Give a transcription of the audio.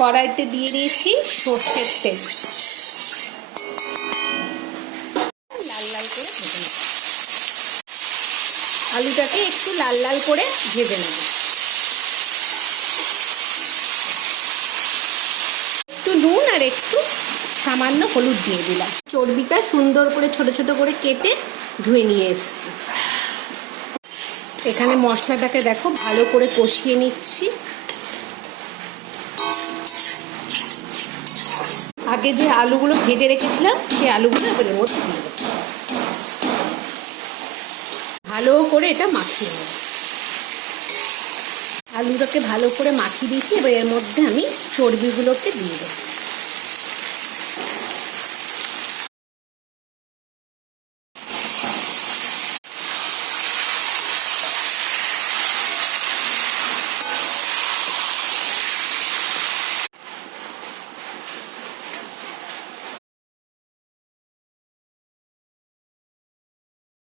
কড়াইতে দিয়ে দিয়েছি সর্ষের তেল, লাল লাল করে ভেজে নেব। আলুটাকে একটু লাল লাল করে ভেজে নেব। একটু নুন আর একটু সামান্য হলুদ দিয়ে দিলাম। চর্বিটা সুন্দর করে ছোট ছোট করে কেটে ধুয়ে নিয়ে এসেছি। এখানে মশলাটাকে দেখো ভালো করে কষিয়ে নিচ্ছি। আগে যে আলুগুলো ভেজে রেখেছিলাম সেই আলুগুলো এবার এর মধ্যে দিয়ে দেবো। ভালো করে এটা মাখিয়ে নেব। আলুটাকে ভালো করে মাখিয়ে দিয়েছি, এবার এর মধ্যে আমি চর্বিগুলোকে দিয়ে দেবো।